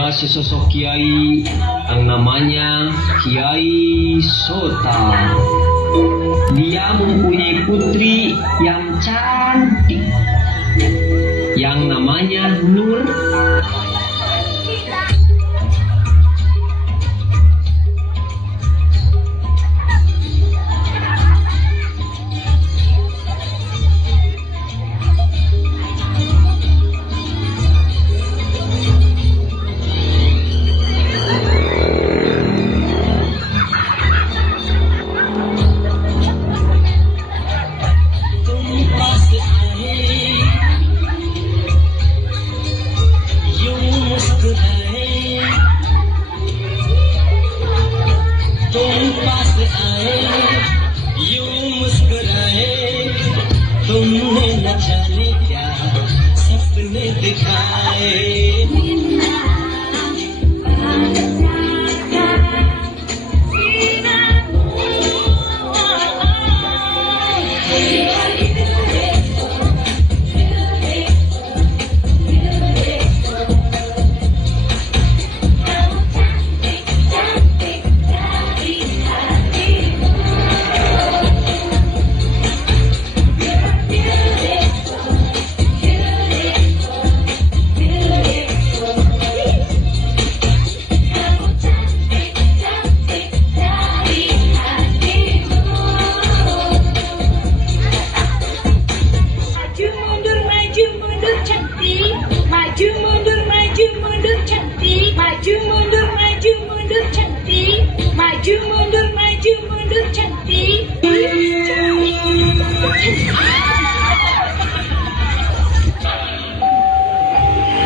Sesosok kiai yang namanya Kiai Sota. Dia mempunyai putri yang cantik yang namanya Nur. तुमने न जाने क्या सपने दिखाए।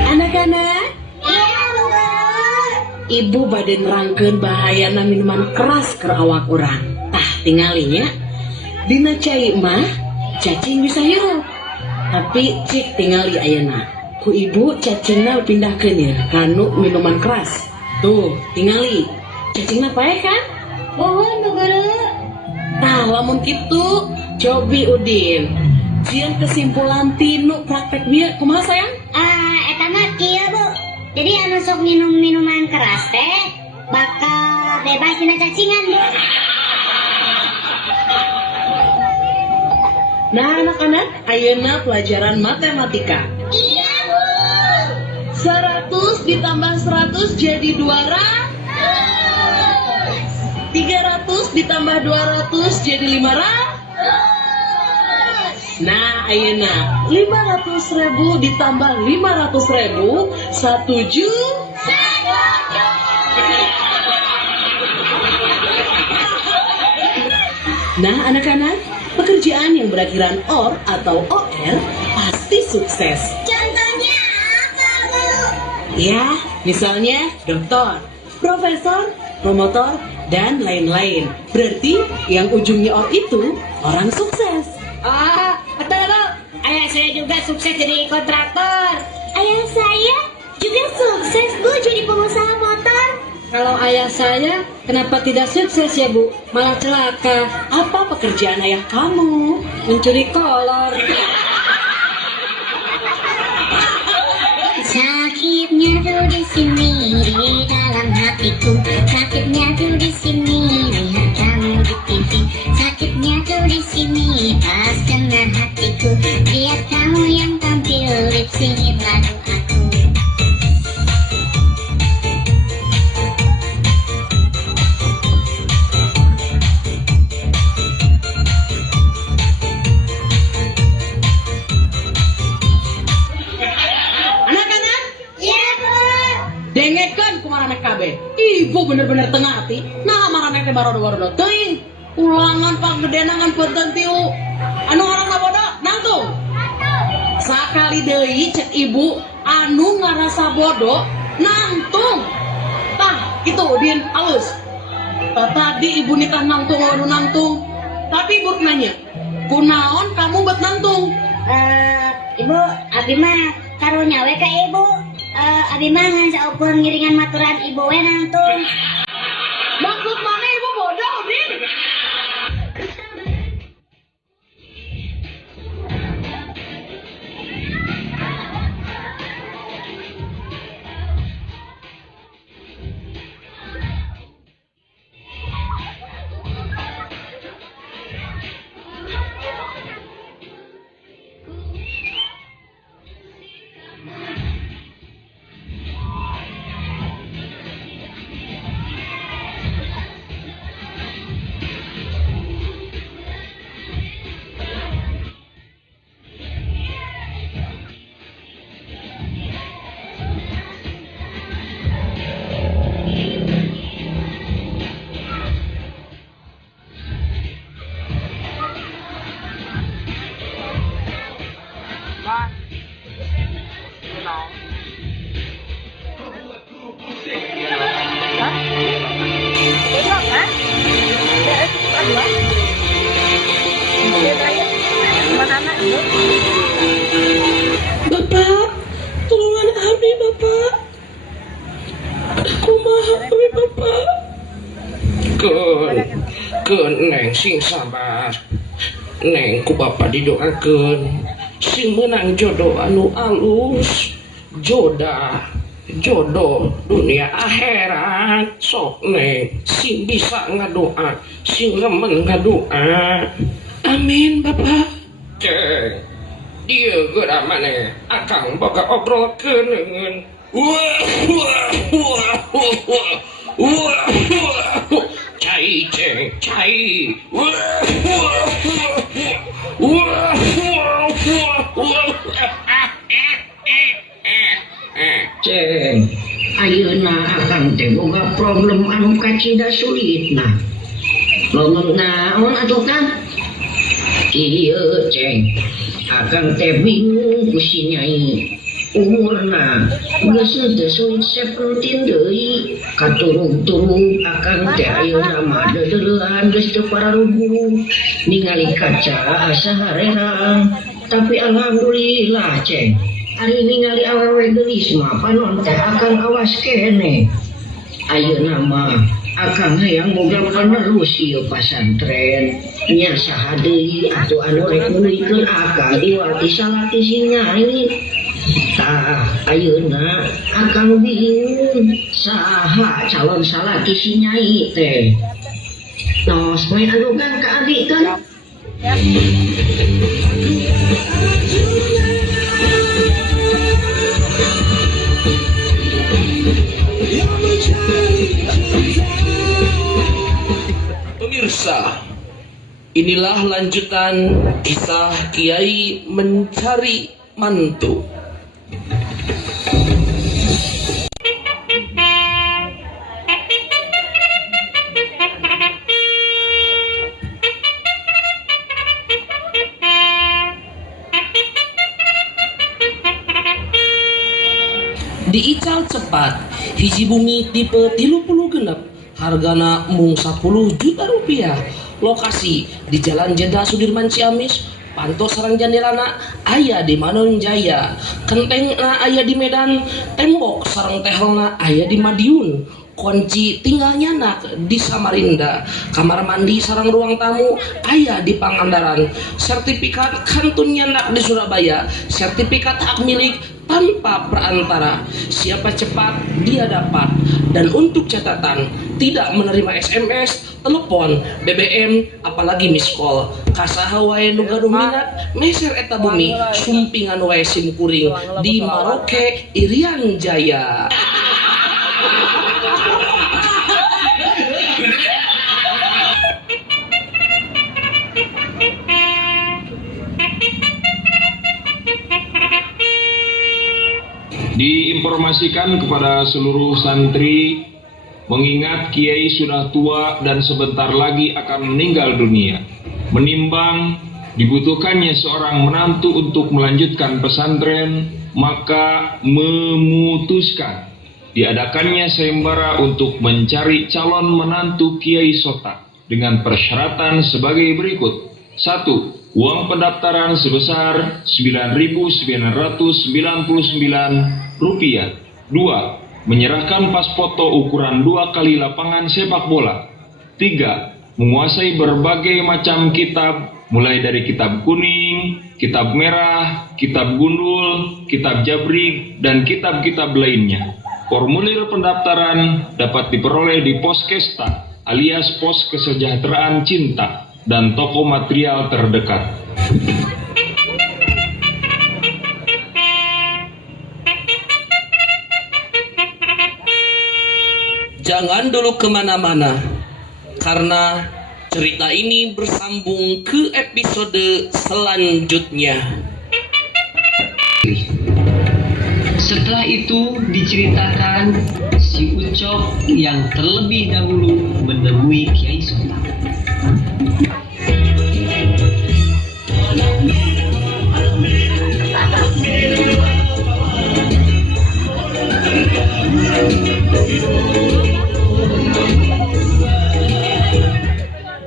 Anak-anak, ibu bade nerangkeun bahayana minuman keras ke awak urang. Tah tinggalinya dina cai mah cacing bisa hirup, tapi cik tingali ayeuna ku ibu cacingna pindahkeun ya kanu minuman keras. Tuh tingali cacingna pae kan? Mohon Bu Guru. Tah lamun kitu cobi Udin sieun kesimpulan tinu praktek bieu kumaha sayang? Eta mah kieu Bu. Jadi anu sok minum minuman keras teh bakal bebas tina cacingan Bu. Nah anak-anak, ayeuna pelajaran matematika. Iya Bu. 100 ditambah 100 jadi 200. 300 ditambah 200 jadi 500. Nah ayeuna 500.000 ditambah 500.000 1 Nah anak-anak, pekerjaan yang berakhiran OR atau OR pasti sukses. Contohnya apa Bu? Ya, misalnya dokter, profesor, promotor, dan lain-lain. Berarti yang ujungnya OR itu orang sukses. Betul Bu. Ayah saya juga sukses jadi kontraktor. Ayah saya juga sukses Bu jadi pengusaha motor. Kalau ayah saya, kenapa tidak sukses ya Bu? Malah celaka. Apa pekerjaan ayah kamu? Mencuri kolor. Sakitnya tuh di sini di dalam hatiku. Sakitnya tuh di sini lihat kamu di TV. Sakitnya tuh di sini pas kena hatiku. Lihat kamu yang tampil lip singin lagu aku. Anak-anak, Iya Bu. dengekeun kumaha kabeh. Ibu bener-bener tengah hati. Nah marane teh barodo-barodo teuing. Ulangan pageudenangan punten tiu. Anu ngaranna bodoh, nangtung. Sakali deui cek ibu anu ngarasa bodoh, nangtung. Tah, kitu Udin alus. Tadi ibu nikah nangtung anu nangtung. Tapi ibu nanya, kunaon kamu bet nangtung? Ibu, abi mah karunya we ka ibu. Abi mah ngan saukur ngiringan maturan ibu we nangtung. Maksud mana ibu bodoh, Udin? Kumaha we Bapak? Keun neng sing sabar. Neng ku Bapak didoakeun sing menang jodoh anu alus. Jodoh dunia akhirat sok neng sing bisa ngadoa sing remen ngadoa. Amin Bapak. Ceng dia geura maneh akang boga obrolkeun. Cai ceng cai. Ceng, ayeuna akang teh boga problem anu kacida sulitna. Ngomong naon atuh Kang? Ieu Ceng, akang teh bingung ku si Nyai. Umurna geus teu sulit sapenting deui. Katurug-turug akang teh ayeuna mah deuleuhan geus teu pararugu. Ningali kaca asa harerang, tapi alhamdulillah Ceng. Ari ningali awewe geulis mah panon teh akang awas keneh. Ayeuna mah akang hayang boga panerus ieu pasantren. Nya saha deui atuh anu rek nuliskeun akang iwati salati si Nyai. Tah ayeuna akang bingung saha calon salaki si Nyai teh. Tos poe adugan ka abdi kan. Pemirsa, inilah lanjutan kisah Kiai mencari mantu. Diical cepat, hiji bumi tipe 36, hargana mung 10 juta rupiah. Lokasi di Jalan Jenderal Sudirman Ciamis, panto sareng jandelana aya di Manon Jaya, kentengna aya di Medan, tembok sareng tehelna aya di Madiun, kunci tinggal nyanak di Samarinda, kamar mandi sareng ruang tamu aya di Pangandaran, sertifikat kantun nyanak di Surabaya, sertifikat hak milik tanpa perantara. Siapa cepat dia dapat. Dan untuk catatan, tidak menerima SMS, telepon, BBM, apalagi miss call. Kasaha wae nu gaduh minat meser eta bumi, sumpingan wae sim kuring di Maroke Irian Jaya. Diinformasikan kepada seluruh santri, mengingat Kiai sudah tua dan sebentar lagi akan meninggal dunia. Menimbang dibutuhkannya seorang menantu untuk melanjutkan pesantren, maka memutuskan diadakannya sayembara untuk mencari calon menantu Kiai Sota dengan persyaratan sebagai berikut. 1. Uang pendaftaran sebesar Rp9.999. 2. Menyerahkan pas foto ukuran 2 kali lapangan sepak bola. 3. Menguasai berbagai macam kitab, mulai dari kitab kuning, kitab merah, kitab gundul, kitab jabrik, dan kitab-kitab lainnya. Formulir pendaftaran dapat diperoleh di Poskesta alias Pos Kesejahteraan Cinta dan toko material terdekat. Jangan dulu kemana-mana, karena cerita ini bersambung ke episode selanjutnya. Setelah itu diceritakan si Ucok yang terlebih dahulu menemui Kiai Sota.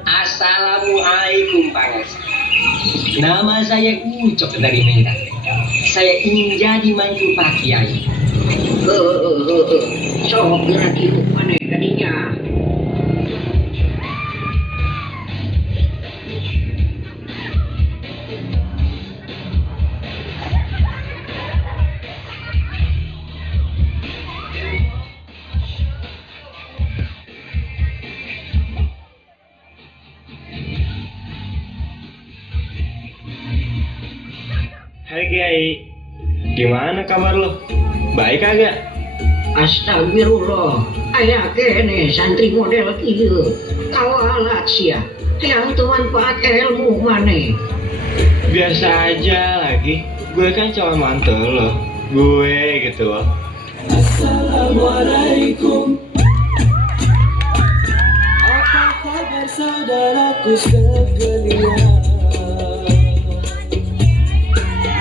Assalamualaikum Pak. Nama saya Ucok dari Medan. Saya ingin jadi mantu Pak Kiai. sok gerak hidup mana kadinya. Hai Kiai, gimana kabar lo? Baik kagak? Astagfirullah, aya kene santri model kieu kawalat sia yang manfaat ilmu maneh. Biasa aja lagi, gue kan cuma mantul lo, gue gitu loh. Assalamualaikum. Apa kabar saudaraku sekalian?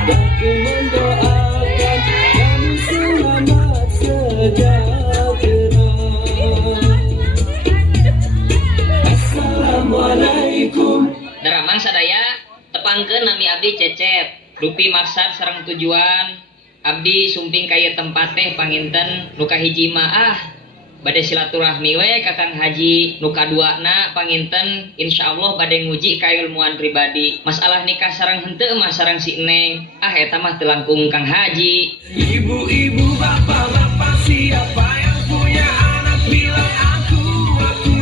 Aku mendoakan kamu selamat sejahtera. Assalamualaikum. Daraman sadaya tepangkeun nami abdi Cecep dupi maksad sareng tujuan abdi sumping kaya tempat teh panginten nuka hiji maah bade silaturahmi we kakang haji nuka duana panginten insyaallah bade nguji kailmuan pribadi masalah nikah sareng henteu mah sareng si Neng eta mah teu langkung kang haji. Ibu-ibu, bapak-bapak, siapa yang punya anak bilang aku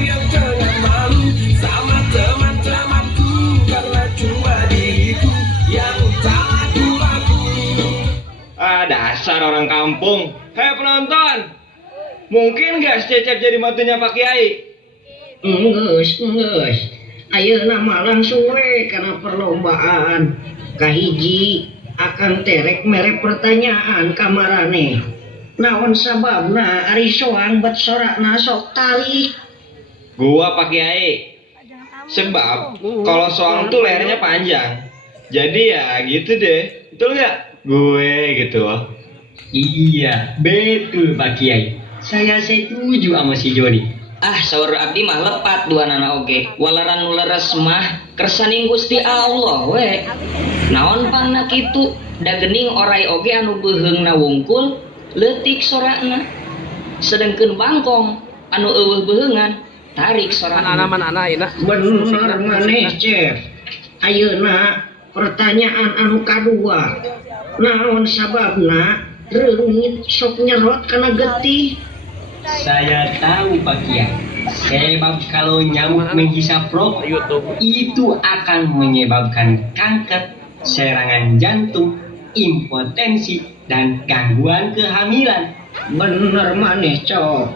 yang jangan malu sama teman-temanku karena cuma diriku yang tak laku. Dasar orang kampung. Hei penonton, mungkin gak Cecep jadi mantunya Pak Kiai? Enggeus. Ayeuna mah langsung we kana perlombaan. Kahiji akan terek mere pertanyaan kamarane. Naon sababna ari soang bet sorakna sok tali? Gua Pak Kiai. Sebab kalau soang tuh lehernya panjang. Jadi ya gitu deh. Betul gak? Gue gitu loh. Iya, betul Pak Kiai. Saya setuju sama si Joni. Saur abdi mah lepat dua nana oge walaran nu leres mah kersaning Gusti Allah we naon pangna kitu da geuning oray oge anu beuheungna wungkul leutik sorakna sedengkeun bangkong anu eueuh beungan tarik sorakna. Bener maneh Cep. Ayeuna pertanyaan anu kadua, naon sababna reungit sok nyerot kana getih? Saya tahu Pak Kiai. Sebab kalau nyamuk menghisap rokok itu akan menyebabkan kanker, serangan jantung, impotensi, dan gangguan kehamilan. Bener maneh Cok.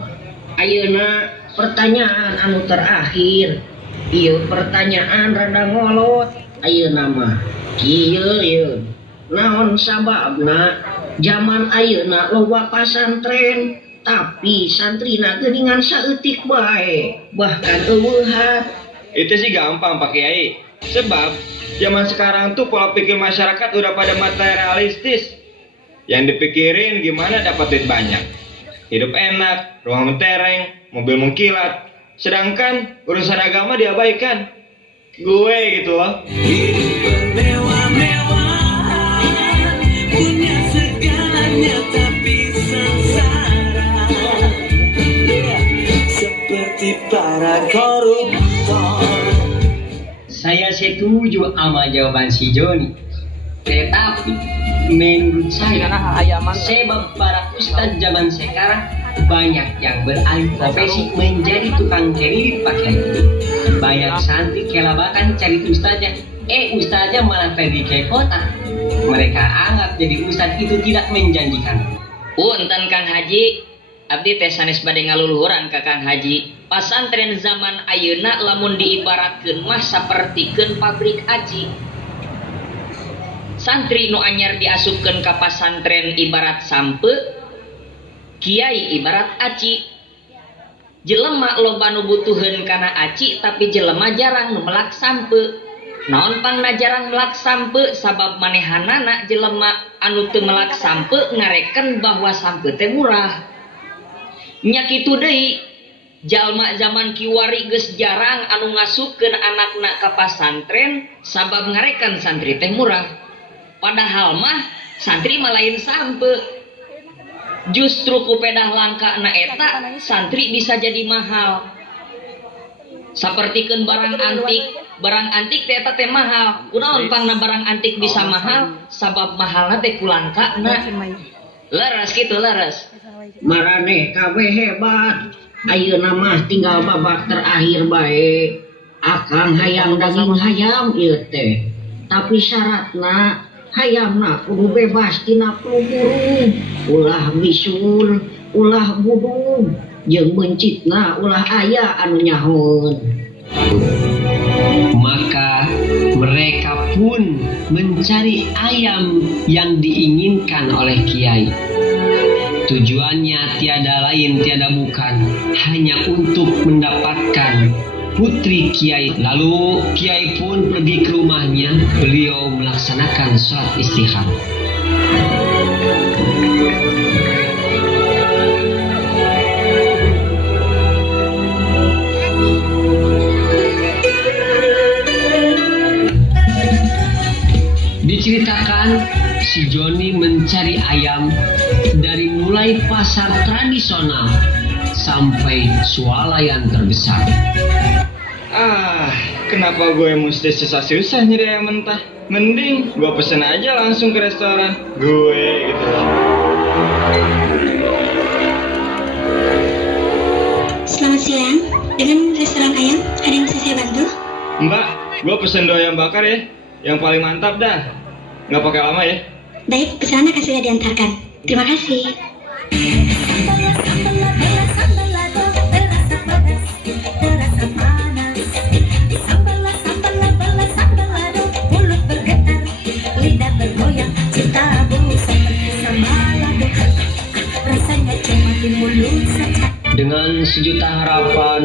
Ayeuna pertanyaan anu terakhir. Ieu pertanyaan rada ngolot. Ayeuna mah kieu naon sababna zaman ayeuna loba pasantren tapi santrina geuningan saeutik bae bahkan eueuhan. Itu sih gampang Pak Kiai. Sebab zaman sekarang tuh pola pikir masyarakat udah pada materialistis. Yang dipikirin gimana dapat duit banyak, hidup enak, rumah mentereng, mobil mengkilat. Sedangkan urusan agama diabaikan. Gue gitu loh. Hidup bermewah-mewah, punya segalanya tapi sengsara, seperti para koruptor. Saya setuju sama jawaban si Joni. Tetapi menurut saya sebab para ustadz zaman sekarang banyak yang beralih profesi menjadi tukang kredit Pak Kiai. Banyak santri kelabakan cari ustadznya, ustadznya malah pergi ke kota. Mereka anggap jadi ustadz itu tidak menjanjikan. Punten Kang Haji, abdi teh sanes bade ngaluluhuran ka Kang Haji. Pasantren zaman ayeuna lamun diibaratkeun mah sapertikeun pabrik aci. Santri nu anyar diasupkeun ka pasantren ibarat sampe, kiai ibarat aci. Jelema loba nu butuheun kana aci tapi jelema jarang nu melak sampe. Naon pangna jarang melak sampe sabab manehanana jelema anu teu melak sampe ngareken bahwa sampe teh murah. Nya kitu deui, jalma zaman kiwari geus jarang anu ngasupkeun anakna ka pasantren sabab ngareken santri teh murah. Padahal mah santri mah lain sampe. Justru kupedah langka na eta santri bisa jadi mahal. Sapertikeun barang antik teh eta teh mahal. Kunaon pangna barang antik bisa mahal? Sabab mahalna teh kulangka na. Leres gitu leres. Marane kabeh hebat. Ayeuna mah tinggal babak terakhir bae. Akang hayang daging hayam ieu teh. Tapi syaratna hayamna kudu bebas tina flu burung. Ulah bisul, ulah budung, jeung bencitna ulah aya anu nyahon. Maka mereka pun mencari ayam yang diinginkan oleh Kiai. Tujuannya tiada lain tiada bukan hanya untuk mendapatkan putri Kiai. Lalu Kiai pun pergi ke rumahnya. Beliau melaksanakan sholat istikharah. Diceritakan si Joni mencari ayam dari mulai pasar tradisional sampai swalayan terbesar. Kenapa gue mesti susah-susah nyari ayam mentah? Mending gue pesen aja langsung ke restoran gue gitu. Selamat siang, dengan restoran ayam, ada yang bisa saya bantu? Mbak, gue pesen 2 ayam bakar ya, yang paling mantap dah. Nggak pakai lama ya. Baik, pesanan akan sudah diantarkan. Terima kasih. Dengan sejuta harapan,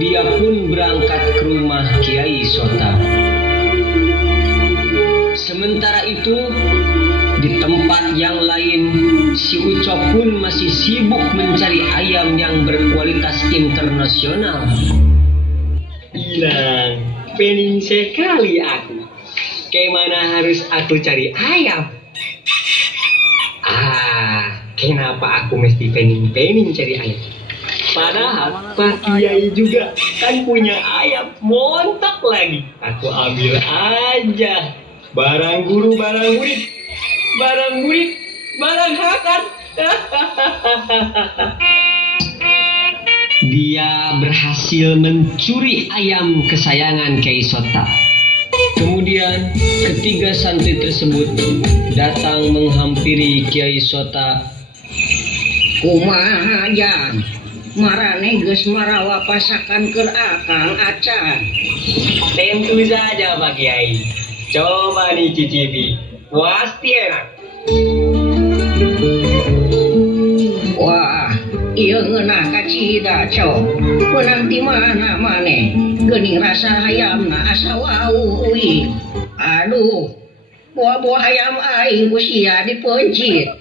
dia pun berangkat ke rumah Kiai Sota. Sementara itu, di tempat yang lain, si Ucok pun masih sibuk mencari ayam yang berkualitas internasional. Hilang, pening sekali aku. Kemana harus aku cari ayam? Kenapa aku mesti pening-pening cari ayam? Padahal Pak Kiai juga kan punya ayam, montok lagi. Aku ambil aja. Barang guru, barang murid, barang murid, barang hakan. Dia berhasil mencuri ayam kesayangan Kiai Sota. Kemudian ketiga santri tersebut datang menghampiri Kiai Sota. Kumaha jang? Marane geus marawa pasakan keur akang acan. Tentu saja Pak Kiai. Coba dicicipi, pasti enak. Wah, ieu ngeunah ka Cida cok. Menang di mana maneh? Geuning rasa hayamna asa wau uwi. Aduh, buah-buah hayam aing ku sia dipencit.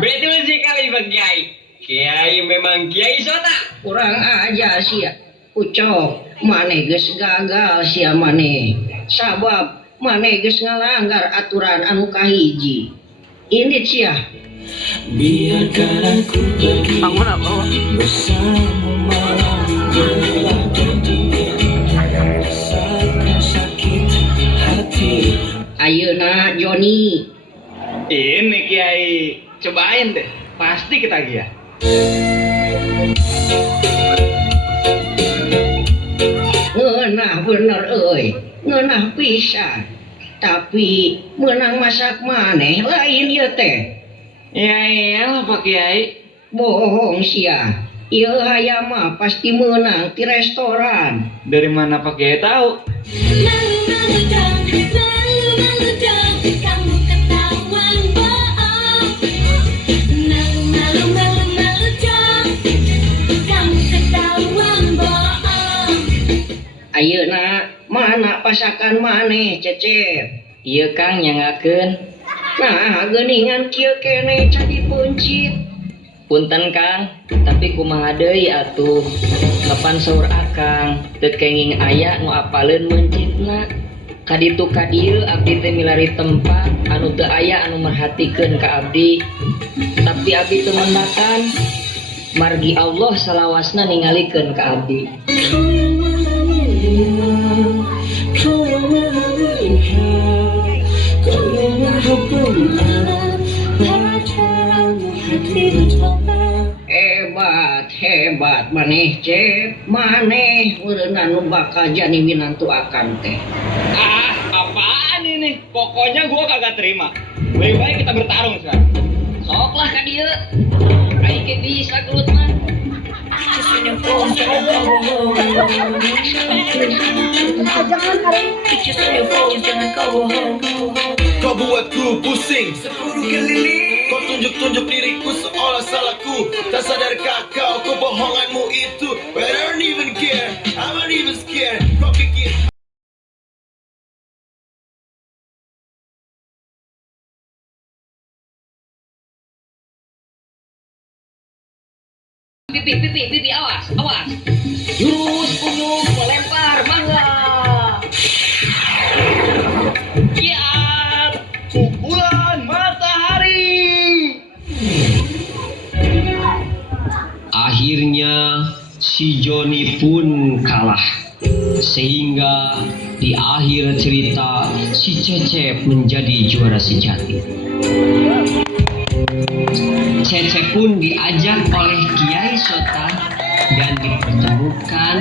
Betul sekali Pak Kiai. Kiai memang Kiai Sota. Kurang aja sia. Ucok, maneh geus gagal sia maneh. Sabab maneh geus ngalanggar aturan anu kahiji. Indit sia. Biarkan aku pergi bersama malam gelap dan dingin. Rasakan sakit hati. Ayeuna Joni. Ini Kiai, cobain deh, pasti ketagihan. Ngeunah bener euy, ngeunah pisan. Tapi menang masak maneh lain ieu teh. Ya iyalah Pak Kiai. Bohong sia. Ieu hayam mah pasti menang di restoran. Dari mana Pak Kiai tahu? Ayeuna mana pasakan maneh Cecep? Ieu Kang nyangakeun. Nah, geuningan kieu keneh jadi puncit. Punten Kang, tapi kumaha deui atuh. Kapan saur akang teu kenging aya nu apaleun mencitna. Kaditu ka dieu abdi teh milari tempat anu teu aya anu merhatikeun ka abdi. tapi abi temendakan margi Allah salawasna ningalikeun ka abi. Hebat maneh cep maneh ureunan nu bakal jadi winantu akan teh. Apaan ini? Pokoknya gua kagak terima. Lebih baik kita bertarung sekarang. Sok lah ka dieu. Ai ge bisa gelut mah. Kau buatku pusing 10 keliling. Kau tunjuk-tunjuk diriku seolah salahku. Tak sadarkah kau kebohonganmu itu? But I don't even care, I'm not even scared. Kau pikir Pipi, awas. Jurus kunyuk melempar mangga. Kiat, pukulan matahari. Akhirnya si Joni pun kalah. Sehingga di akhir cerita si Cecep menjadi juara sejati. Cecep pun diajak oleh Kiai Sota dan dipertemukan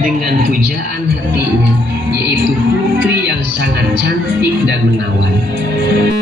dengan pujaan hatinya, yaitu putri yang sangat cantik dan menawan.